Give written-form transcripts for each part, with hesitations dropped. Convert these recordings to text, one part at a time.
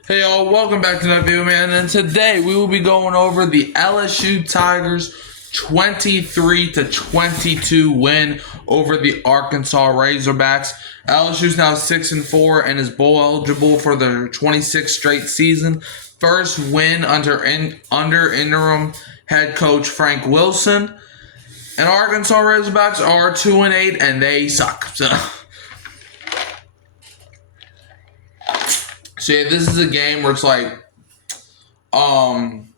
Hey y'all, welcome back to that video, man. And today we will be going over the LSU Tigers 23-22 win over the Arkansas Razorbacks. LSU's now 6-4 and is bowl eligible for their 26th straight season. First win under interim head coach Frank Wilson. And Arkansas Razorbacks are 2-8 and they suck. So yeah, this is a game where it's like, I'm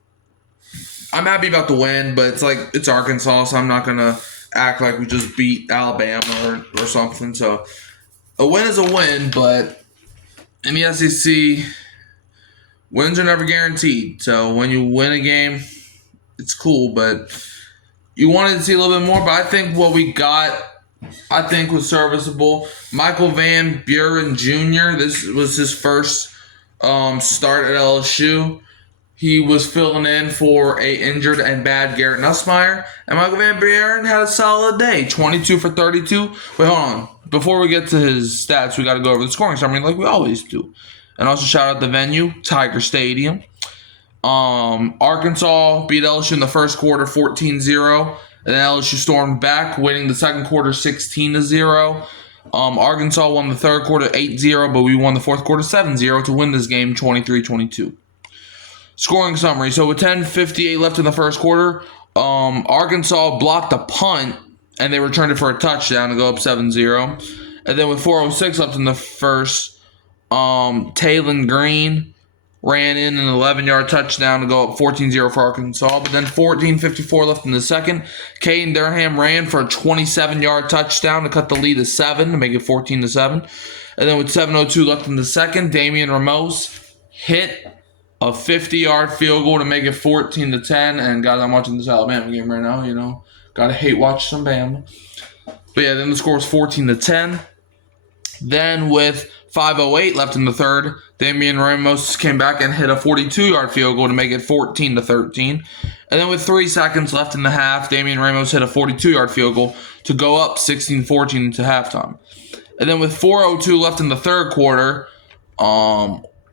happy about the win, but it's Arkansas, so I'm not gonna act like we just beat Alabama or something. So a win is a win, but in the SEC, wins are never guaranteed. So when you win a game, it's cool, but you wanted to see a little bit more. But I think what we got, was serviceable. Michael Van Buren Jr., this was his first start at LSU. He was filling in for a injured and bad Garrett Nussmeier. And Michael Van Buren had a solid day. 22 for 32. Wait, hold on. Before we get to his stats, we got to go over the scoring summary like we always do. And also shout out the venue, Tiger Stadium. Arkansas beat LSU in the first quarter 14-0. And then LSU stormed back, winning the second quarter 16-0. Arkansas won the third quarter 8-0, but we won the fourth quarter 7-0 to win this game 23-22. Scoring summary. So with 10:58 left in the first quarter, Arkansas blocked a punt, and they returned it for a touchdown to go up 7-0. And then with 4:06 left in the first, Taylon Green ran in an 11-yard touchdown to go up 14-0 for Arkansas. But then 14:54 left in the second, Caden Durham ran for a 27-yard touchdown to cut the lead to 7 to make it 14-7. And then with 7:02 left in the second, Damian Ramos hit a 50-yard field goal to make it 14-10. And guys, I'm watching this Alabama game right now. You know, gotta hate watch some Bama. But yeah, then the score was 14-10. Then with 5:08 left in the third, Damian Ramos came back and hit a 42-yard field goal to make it 14-13. And then with 3 seconds left in the half, Damian Ramos hit a 42-yard field goal to go up 16-14 to halftime. And then with 4:02 left in the third quarter,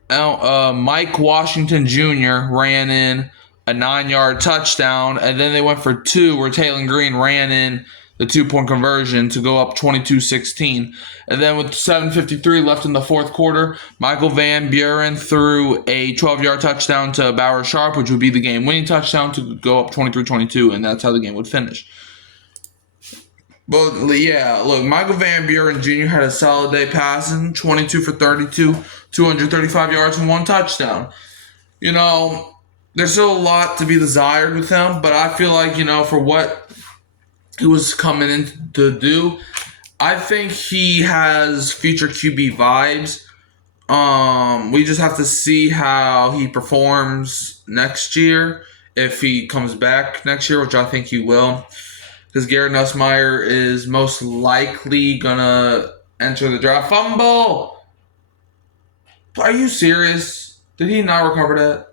Mike Washington Jr. ran in a 9-yard touchdown, and then they went for 2 where Taylon Green ran in the 2-point conversion to go up 22-16. And then with 7:53 left in the fourth quarter, Michael Van Buren threw a 12-yard touchdown to Bauer Sharp, which would be the game-winning touchdown to go up 23-22, and that's how the game would finish. But yeah, look, Michael Van Buren Jr. had a solid day passing, 22 for 32, 235 yards and 1 touchdown. You know, there's still a lot to be desired with him, but I feel like, you know, for what he was coming in to do, I think he has future QB vibes. We just have to see how he performs next year, if he comes back next year, which I think he will. Because Garrett Nussmeier is most likely going to enter the draft. Fumble! Are you serious? Did he not recover that?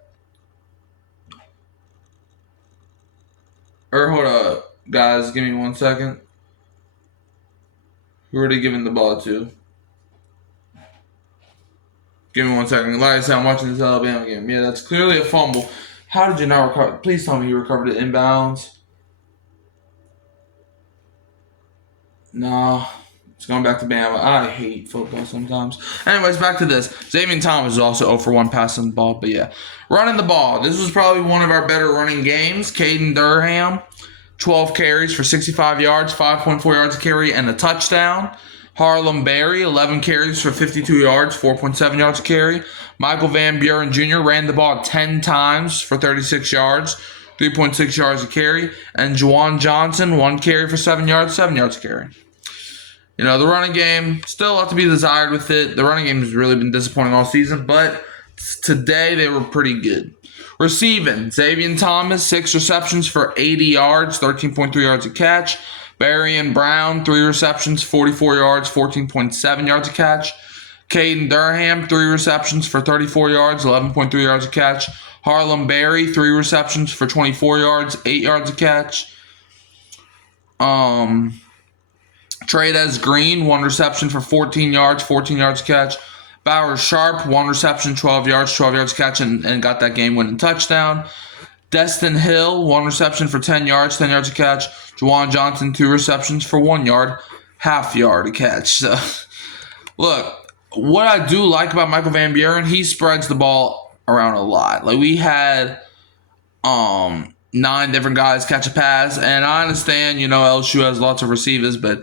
Or hold up. Guys, give me 1 second. Who are they giving the ball to? Give me 1 second. Like I said, I'm watching this Alabama game. Yeah, that's clearly a fumble. How did you not recover? Please tell me you recovered it inbounds. No. It's going back to Bama. I hate football sometimes. Anyways, back to this. Xavier Thomas is also 0 for 1 passing the ball. But yeah, running the ball. This was probably one of our better running games. Caden Durham, 12 carries for 65 yards, 5.4 yards a carry, and a touchdown. Harlem Berry, 11 carries for 52 yards, 4.7 yards a carry. Michael Van Buren Jr. ran the ball 10 times for 36 yards, 3.6 yards a carry. And Juwan Johnson, 1 carry for 7 yards, 7 yards a carry. You know, the running game, still a lot to be desired with it. The running game has really been disappointing all season, but today they were pretty good. Receiving, Xavier Thomas, 6 receptions for 80 yards, 13.3 yards a catch. Barian Brown, 3 receptions, 44 yards, 14.7 yards a catch. Caden Durham, 3 receptions for 34 yards, 11.3 yards a catch. Harlem Berry, 3 receptions for 24 yards, 8 yards a catch. Tradez Green, 1 reception for 14 yards a catch. Bowers Sharp, 1 reception, 12 yards, 12 yards catch, and got that game-winning touchdown. Destin Hill, 1 reception for 10 yards, 10 yards a catch. Juwan Johnson, 2 receptions for 1 yard, half yard a catch. So, look, what I do like about Michael Van Buren, he spreads the ball around a lot. Like, we had 9 different guys catch a pass, and I understand, LSU has lots of receivers, but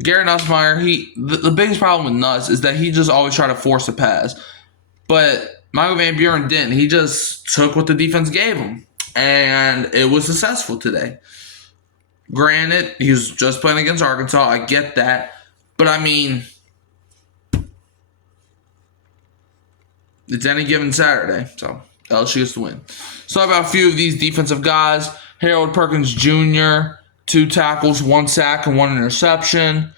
Gary Nussmeier, the biggest problem with Nuss is that he just always try to force a pass. But Michael Van Buren didn't. He just took what the defense gave him, and it was successful today. Granted, he was just playing against Arkansas. I get that. But, I mean, it's any given Saturday, so LSU gets to win. Let's talk about a few of these defensive guys. Harold Perkins Jr., 2 tackles, 1 sack, and 1 interception.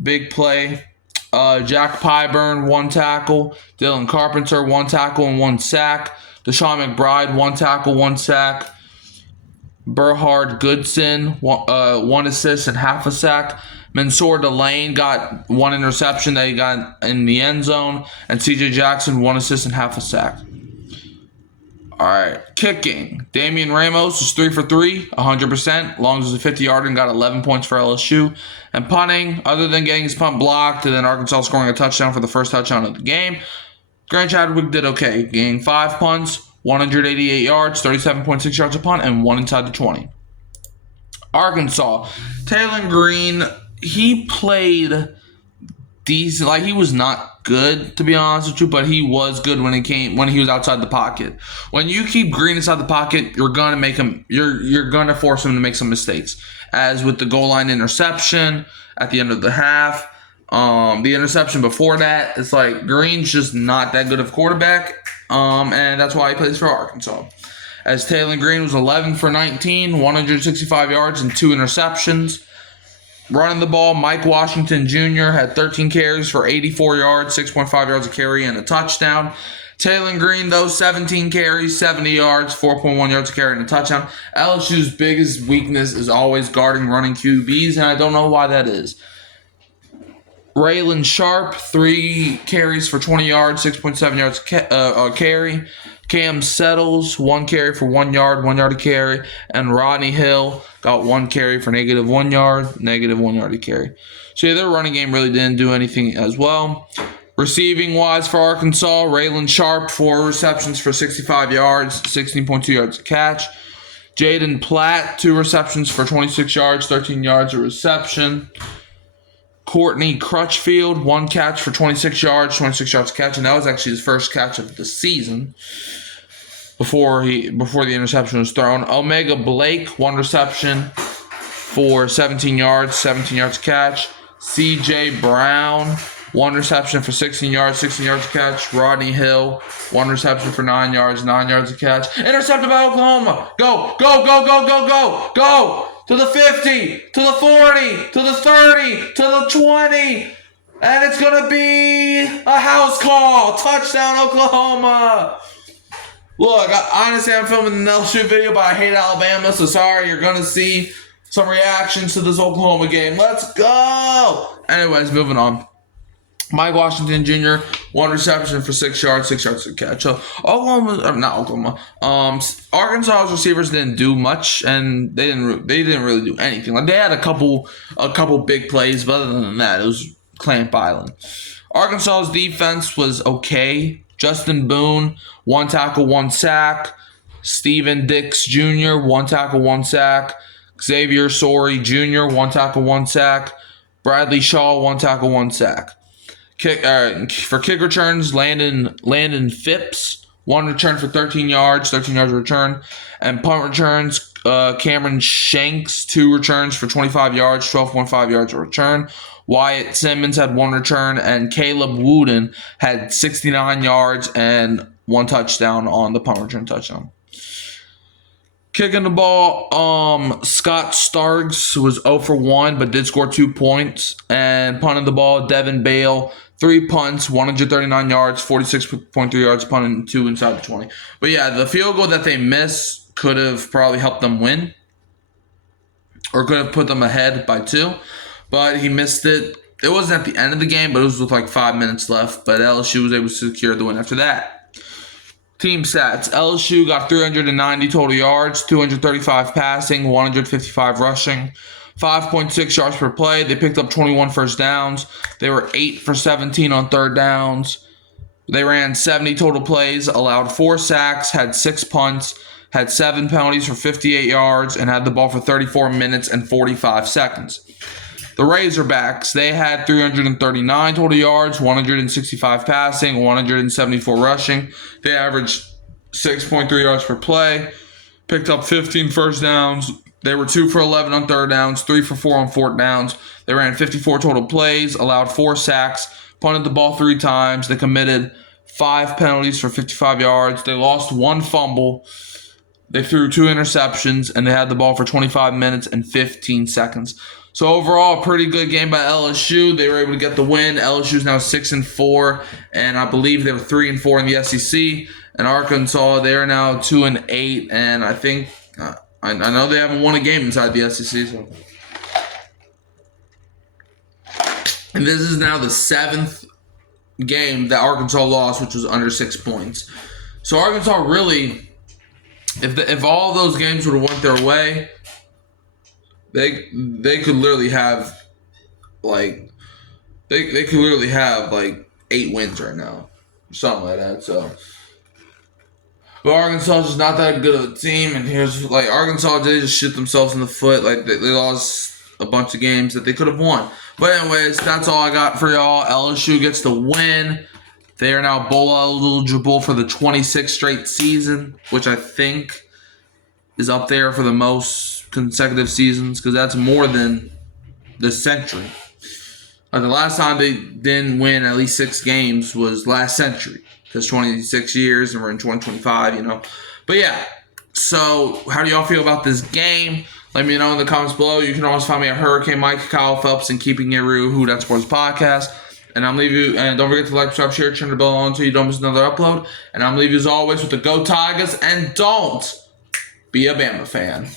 Big play. Jack Pyburn, 1 tackle. Dylan Carpenter, 1 tackle and 1 sack. Deshaun McBride, 1 tackle, 1 sack. Berhard Goodson, 1 assist and half a sack. Mansour Delane got 1 interception that he got in the end zone. And CJ Jackson, 1 assist and half a sack. All right, kicking. Damian Ramos was 3 for 3, 100%. Long as it was a 50-yarder and got 11 points for LSU. And punting, other than getting his punt blocked and then Arkansas scoring a touchdown for the first touchdown of the game, Grant Chadwick did okay. Getting 5 punts, 188 yards, 37.6 yards a punt, and 1 inside the 20. Arkansas, Taylor Green, he played decent. Like, he was not good, to be honest with you, but he was good when he was outside the pocket. When you keep Green inside the pocket, you're gonna make him. You're gonna force him to make some mistakes. As with the goal line interception at the end of the half, the interception before that, it's like Green's just not that good of a quarterback, and that's why he plays for Arkansas. As Taylor Green was 11 for 19, 165 yards and 2 interceptions. Running the ball, Mike Washington Jr. had 13 carries for 84 yards, 6.5 yards a carry, and a touchdown. Taylor Green, though, 17 carries, 70 yards, 4.1 yards a carry, and a touchdown. LSU's biggest weakness is always guarding running QBs, and I don't know why that is. Raylan Sharp, 3 carries for 20 yards, 6.7 yards carry. Cam Settles, 1 carry for 1 yard, 1 yard to carry. And Rodney Hill got 1 carry for -1 yard, -1 yard to carry. So yeah, their running game really didn't do anything as well. Receiving wise for Arkansas, Raylan Sharp, 4 receptions for 65 yards, 16.2 yards a catch. Jaden Platt, 2 receptions for 26 yards, 13 yards a reception. Courtney Crutchfield, 1 catch for 26 yards, 26 yards catch, and that was actually his first catch of the season before the interception was thrown. Omega Blake, 1 reception for 17 yards catch. CJ Brown, 1 reception for 16 yards a catch. Rodney Hill, 1 reception for 9 yards a catch. Intercepted by Oklahoma. Go, go, go, go, go, go, go! To the 50, to the 40, to the 30, to the 20. And it's going to be a house call. Touchdown, Oklahoma. Look, honestly, I'm filming an LSU video, but I hate Alabama, so sorry. You're going to see some reactions to this Oklahoma game. Let's go. Anyways, moving on. Mike Washington Jr., 1 reception for 6 yards to catch. So Arkansas's receivers didn't do much, and they didn't really do anything. Like, they had a couple big plays, but other than that, it was Clamp Island. Arkansas's defense was okay. Justin Boone, 1 tackle, 1 sack. Steven Dix Jr., 1 tackle, 1 sack. Xavier Sorey Jr., 1 tackle, 1 sack. Bradley Shaw, 1 tackle, 1 sack. For kick returns, Landon Phipps, 1 return for 13 yards return. And punt returns, Cameron Shanks, 2 returns for 25 yards, 12.5 yards a return. Wyatt Simmons had 1 return, and Caleb Wooden had 69 yards and 1 touchdown on the punt return touchdown. Kicking the ball, Scott Starks was 0 for 1, but did score 2 points. And punting the ball, Devin Bale, 3 punts, 139 yards, 46.3 yards punting, 2 inside the 20. But yeah, the field goal that they missed could have probably helped them win, or could have put them ahead by 2. But he missed it. It wasn't at the end of the game, but it was with like 5 minutes left. But LSU was able to secure the win after that. Team stats. LSU got 390 total yards, 235 passing, 155 rushing, 5.6 yards per play. They picked up 21 first downs. They were 8 for 17 on third downs. They ran 70 total plays, allowed 4 sacks, had 6 punts, had 7 penalties for 58 yards, and had the ball for 34 minutes and 45 seconds. The Razorbacks, they had 339 total yards, 165 passing, 174 rushing. They averaged 6.3 yards per play, picked up 15 first downs. They were 2 for 11 on third downs, 3 for 4 on fourth downs. They ran 54 total plays, allowed 4 sacks, punted the ball 3 times. They committed 5 penalties for 55 yards. They lost 1 fumble. They threw 2 interceptions, and they had the ball for 25 minutes and 15 seconds. So overall, a pretty good game by LSU. They were able to get the win. LSU is now 6-4, and I believe they were 3-4 in the SEC. And Arkansas, they are now 2-8, and I think I know they haven't won a game inside the SEC. So. And this is now the 7th game that Arkansas lost, which was under 6 points. So Arkansas really, if all of those games would have went their way, they could literally have like they could literally have like 8 wins right now, something like that. So, but Arkansas is just not that good of a team, and here's like Arkansas, they just shit themselves in the foot. Like they lost a bunch of games that they could have won. But anyways, that's all I got for y'all. LSU gets the win. They are now bowl eligible for the 26th straight season, which I think is up there for the most consecutive seasons, because that's more than the century. Like the last time they didn't win at least 6 games was last century, because 26 years and we're in 2025, you know. But yeah, so how do y'all feel about this game? Let me know in the comments below. You can always find me at Hurricane Mike, Kyle Phelps, and Keeping It Real, Who That Sports Podcast. And I'm leaving you, and don't forget to like, subscribe, share, turn the bell on so you don't miss another upload. And I'm leaving you as always with the Go Tigers, and don't be a Bama fan.